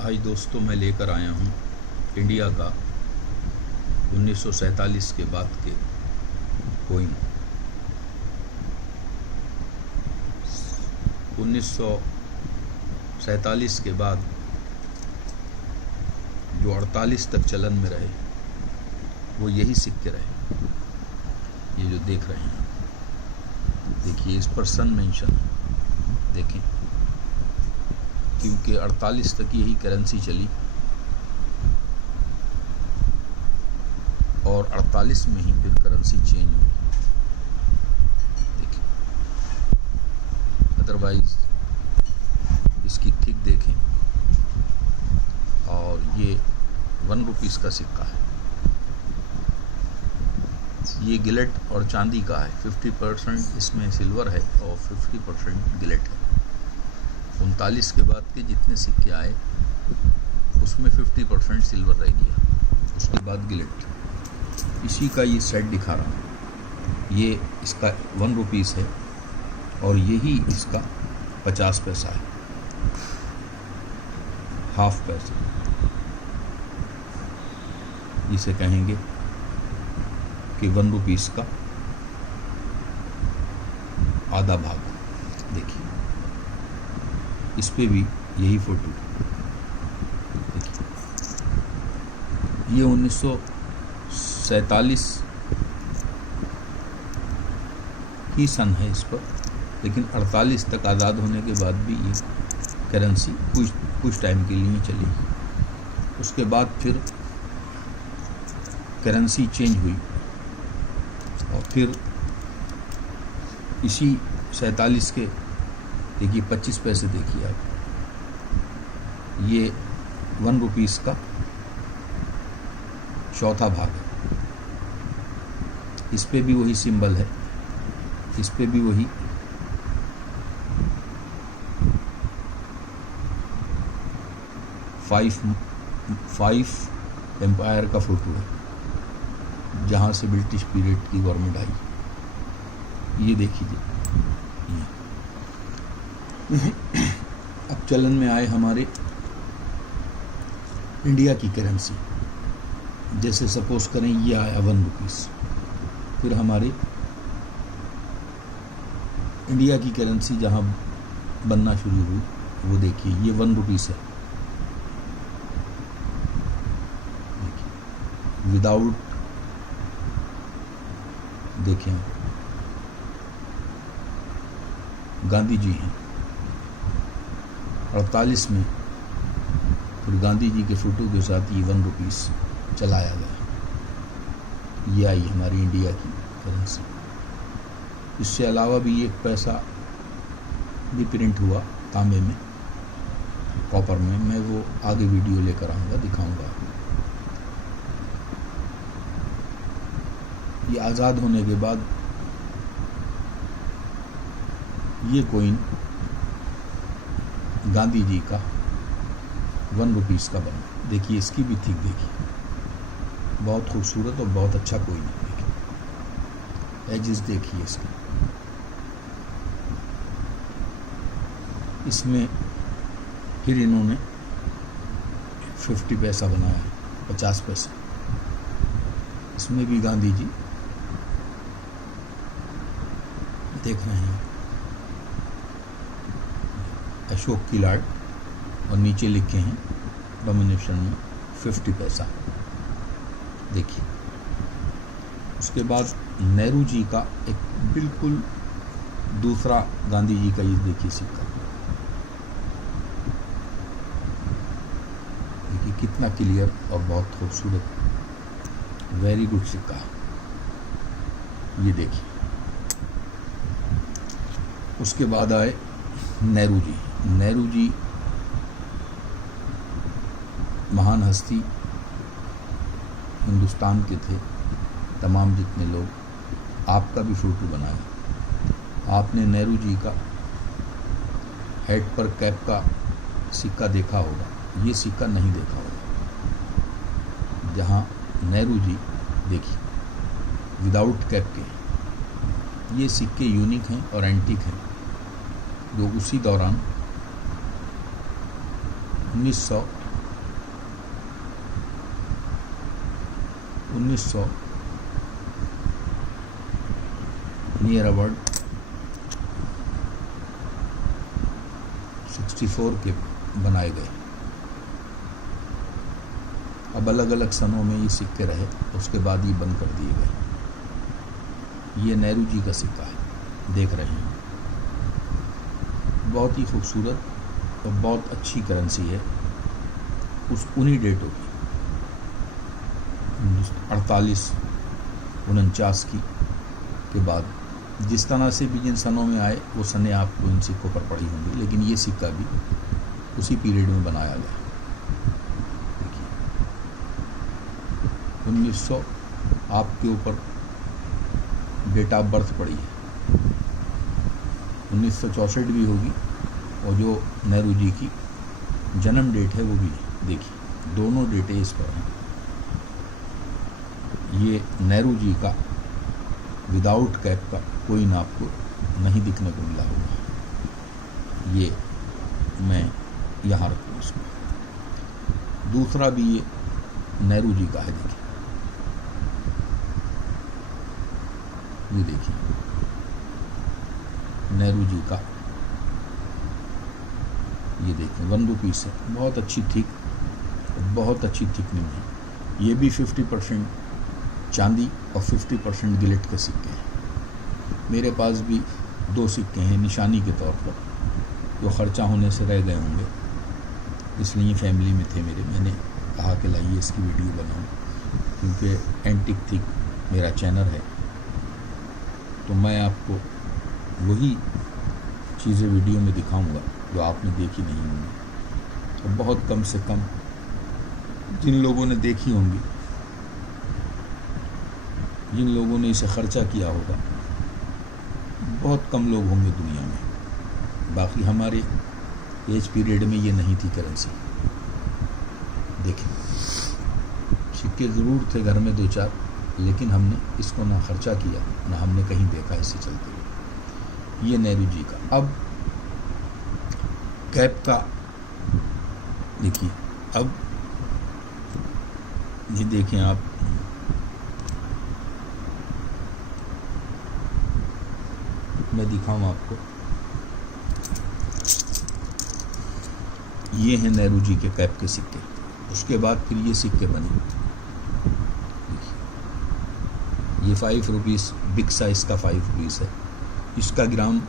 आज दोस्तों मैं लेकर आया हूँ इंडिया का 1947 के बाद के कोइन। 1947 के बाद जो 48 तक चलन में रहे वो यही सिक्के रहे। ये जो देख रहे हैं, देखिए इस पर सन मेंशन देखें, क्योंकि 48 तक यही करेंसी चली और 48 में ही फिर करेंसी चेंज हुई। देखिए, अदरवाइज इसकी थिक देखें, और ये 1 रुपीस का सिक्का है। ये गिलेट और चांदी का है। 50% इसमें सिल्वर है और 50% गिलेट है। 39 के बाद के जितने सिक्के आए उसमें 50% सिल्वर रह गया, उसके बाद गिलेट। इसी का ये सेट दिखा रहा हूँ। ये इसका 1 रुपीस है और यही इसका 50 पैसा है, हाफ पैसे इसे कहेंगे कि 1 रुपीस का आधा भाग। देखिए इस पे भी यही फोटो देखिए। ये 1947 की सन है इस पर, लेकिन 48 तक आज़ाद होने के बाद भी ये करेंसी कुछ टाइम के लिए चली। उसके बाद फिर करेंसी चेंज हुई और फिर इसी 47 के देखिए 25 पैसे देखिए आप, ये 1 रुपीस का चौथा भाग है। इस पे भी वही सिंबल है, इस पे भी वही फाइव एम्पायर का फोटो है, जहाँ से ब्रिटिश पीरियड की गवर्नमेंट आई। ये देखिए अब चलन में आए हमारे इंडिया की करेंसी। जैसे सपोज करें ये आया 1 रुपीस, फिर हमारे इंडिया की करेंसी जहाँ बनना शुरू हुई वो देखिए, ये 1 रुपीस है। देखिए विदाउट, देखें गांधी जी हैं। 48 में फिर गांधी जी के फोटो के साथ ये 1 रुपीस चलाया गया। ये आई हमारी इंडिया की करेंसी। इससे अलावा भी एक पैसा भी प्रिंट हुआ तांबे में, कॉपर में। मैं वो आगे वीडियो लेकर आऊँगा, दिखाऊंगा। ये आज़ाद होने के बाद ये कोइन गांधी जी का 1 रुपीस का बना। देखिए इसकी भी थिक देखिए, बहुत खूबसूरत और बहुत अच्छा कोइन है। देखिए एजेस देखिए इसके। इसमें फिर इन्होंने 50 पैसा बनाया है, 50 पैसा। इसमें भी गांधी जी देख रहे हैं, अशोक की लाड, और नीचे लिखे हैं डोमिनेशन में 50 पैसा। देखिए उसके बाद नेहरू जी का एक बिल्कुल दूसरा गांधी जी का, ये देखिए सिक्का। देखिए कितना क्लियर और बहुत खूबसूरत, वेरी गुड सिक्का है। ये देखिए उसके बाद आए नेहरू जी। नेहरू जी महान हस्ती हिंदुस्तान के थे। तमाम जितने लोग, आपका भी फोटो बनाया। आपने नेहरू जी का हेड पर कैप का सिक्का देखा होगा, ये सिक्का नहीं देखा होगा, जहाँ नेहरू जी देखिए विदाउट कैप के। ये सिक्के यूनिक हैं और एंटीक हैं, जो उसी दौरान 1900 नियर अबाउट 64 के बनाए गए। अब अलग अलग सनों में ये सिक्के रहे, उसके बाद ये बंद कर दिए गए। ये नेहरू जी का सिक्का है, देख रहे हैं, बहुत ही खूबसूरत और बहुत अच्छी करेंसी है। उन्हीं डेटों की 48, 49 की के बाद जिस तरह से भी जिन सनों में आए वो सने आपको इन सिक्कों पर पड़ी होंगी, लेकिन ये सिक्का भी उसी पीरियड में बनाया गया। देखिए 1900 आपके ऊपर डेट ऑफ बर्थ पड़ी है, 1964 भी होगी, और जो नेहरू जी की जन्म डेट है वो भी देखिए, दोनों डेटें इस पर हैं। ये नेहरू जी का विदाउट कैप का कोई ना आपको नहीं दिखने को मिला होगा। ये मैं यहाँ रखूँ इसको। दूसरा भी ये नेहरू जी का है, ये देखिए नेहरू जी का, ये देखिए 1 रुपीस है, बहुत अच्छी थिक, बहुत अच्छी थिकनिंग है। ये भी 50% चांदी और 50% गिलेट के सिक्के हैं। मेरे पास भी 2 सिक्के हैं निशानी के तौर पर, जो ख़र्चा होने से रह गए होंगे, इसलिए फैमिली में थे मेरे। मैंने कहा कि लाइए इसकी वीडियो बनाऊं, क्योंकि एंटिक थिक मेरा चैनल है, तो मैं आपको वही चीज़ें वीडियो में दिखाऊंगा जो आपने देखी नहीं होंगी। तो बहुत कम से कम जिन लोगों ने देखी होंगी, जिन लोगों ने इसे ख़र्चा किया होगा, बहुत कम लोग होंगे दुनिया में। बाकी हमारे एज पीरियड में ये नहीं थी करेंसी। देखें, सिक्के ज़रूर थे घर में 2-4, लेकिन हमने इसको ना ख़र्चा किया, ना हमने कहीं देखा इससे चलते हुए। ये नेहरू जी का। अब कैप का देखिए, अब ये देखें आप, मैं दिखाऊं आपको, ये हैं नेहरू जी के कैप के सिक्के। उसके बाद फिर ये सिक्के बने, ये 5 रुपीस बिग साइज़ का 5 रुपीस है। इसका ग्राम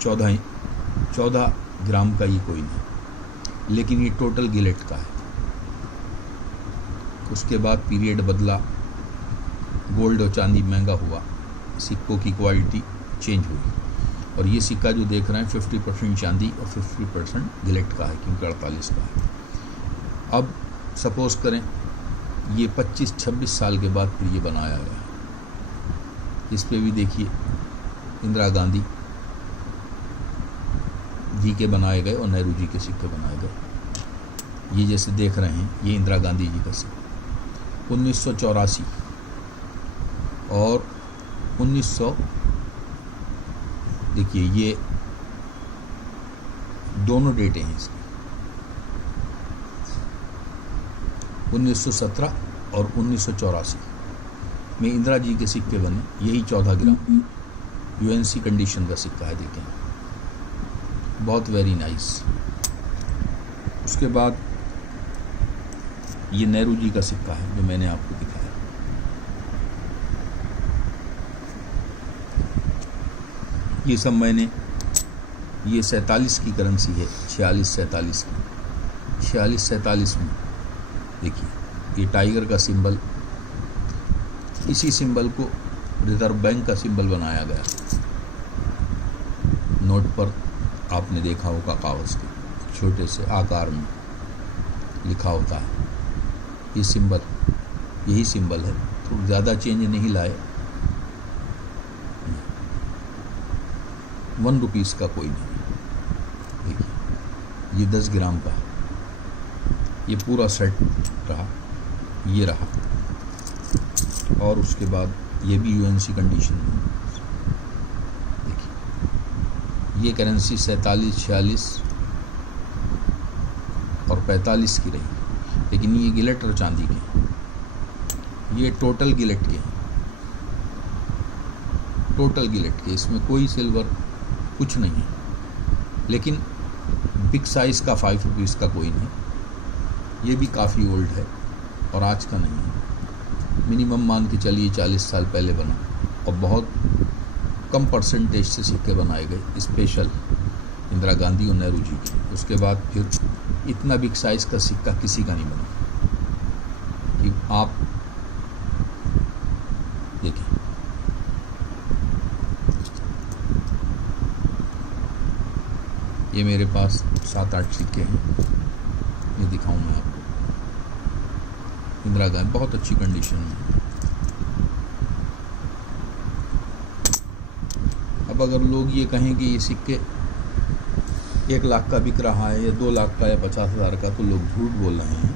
14 ग्राम का ये कोई नहीं, लेकिन ये टोटल गिलेट का है। उसके बाद पीरियड बदला, गोल्ड और चांदी महंगा हुआ, सिक्कों की क्वालिटी चेंज हुई, और ये सिक्का जो देख रहे हैं 50% चांदी और 50% गिलेट का है, क्योंकि 48 का है। अब सपोज़ करें ये 25-26 साल के बाद फिर ये बनाया गया। इस पे भी देखिए इंदिरा गांधी जी के बनाए गए और नेहरू जी के सिक्के बनाए गए। ये जैसे देख रहे हैं, ये इंदिरा गांधी जी का सिक्का 1984 और 1900, देखिए ये दोनों डेटें हैं इसकी, 1917 और 1984 में इंदिरा जी के सिक्के बने। यही 14 ग्राम यूएनसी कंडीशन का सिक्का है, देखें, बहुत वेरी नाइस। उसके बाद ये नेहरू जी का सिक्का है जो मैंने आपको दिखाया। ये सब मैंने, ये 47 की करेंसी है, 46-47 की, 46-47 में देखिए ये टाइगर का सिंबल, इसी सिंबल को रिजर्व बैंक का सिंबल बनाया गया। नोट पर आपने देखा होगा कागज़ के छोटे से आकार में लिखा होता है, ये सिंबल, यही सिंबल है, तो ज़्यादा चेंज नहीं लाए। 1 रुपीस का कोई नहीं, देखिए ये 10 ग्राम का है, ये पूरा सेट रहा, ये रहा, और उसके बाद ये भी यूएनसी कंडीशन में। देखिए ये करेंसी 47, 46 और 45 की रही, लेकिन ये गिलेट और चांदी की। ये टोटल गिलेट के, टोटल गिलेट के, इसमें कोई सिल्वर कुछ नहीं है। लेकिन बिग साइज़ का 5 रुपीज़ का कोइन है, ये भी काफ़ी ओल्ड है और आज का नहीं है। मिनिमम मान के चलिए 40 साल पहले बना और बहुत कम परसेंटेज से सिक्के बनाए गए, स्पेशल इंदिरा गांधी और नेहरू जी के। उसके बाद फिर इतना बिग साइज़ का सिक्का किसी का नहीं बना कि आप देखिए। ये मेरे पास 7-8 सिक्के हैं, ये दिखाऊं मैं आपको। इंदिरा गांधी बहुत अच्छी कंडीशन में। अब अगर लोग ये कहें कि ये सिक्के 1 लाख का बिक रहा है या 2 लाख का या 50,000 का, तो लोग झूठ बोल रहे हैं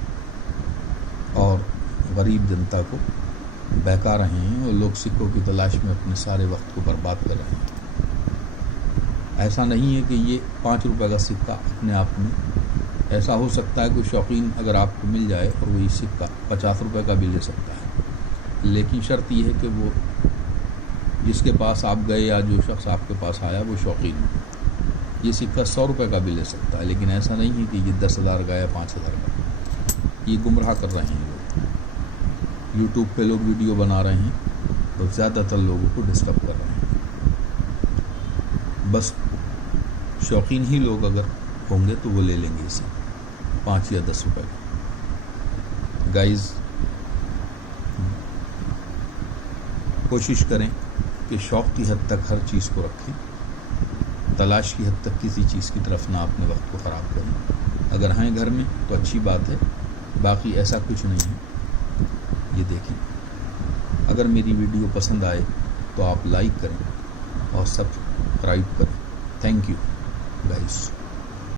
और गरीब जनता को बहका रहे हैं और लोग सिक्कों की तलाश में अपने सारे वक्त को बर्बाद कर रहे हैं। ऐसा नहीं है कि ये 5 रुपए का सिक्का अपने आप में, ऐसा हो सकता है कोई शौकीन अगर आपको मिल जाए और वही सिक्का 50 रुपए का भी ले सकता है, लेकिन शर्त यह है कि वो जिसके पास आप गए या जो शख्स आपके पास आया वो शौकीन हो। ये सिक्का 100 रुपए का भी ले सकता है, लेकिन ऐसा नहीं है कि ये 10,000 का या 5,000 का। ये गुमराह कर रहे हैं लोग। यूट्यूब पे लोग वीडियो बना रहे हैं तो ज़्यादातर लोगों को डिस्टर्ब कर रहे हैं। बस शौकीन ही लोग अगर होंगे तो वो ले लेंगे इसे 5 या 10 रुपए का। गाइस, कोशिश करें कि शौक़ की हद तक हर चीज़ को रखें, तलाश की हद तक किसी चीज़ की तरफ ना अपने वक्त को ख़राब करें। अगर हैं घर में तो अच्छी बात है, बाकी ऐसा कुछ नहीं है। ये देखें, अगर मेरी वीडियो पसंद आए तो आप लाइक करें और सब्सक्राइब करें। Thank you guys.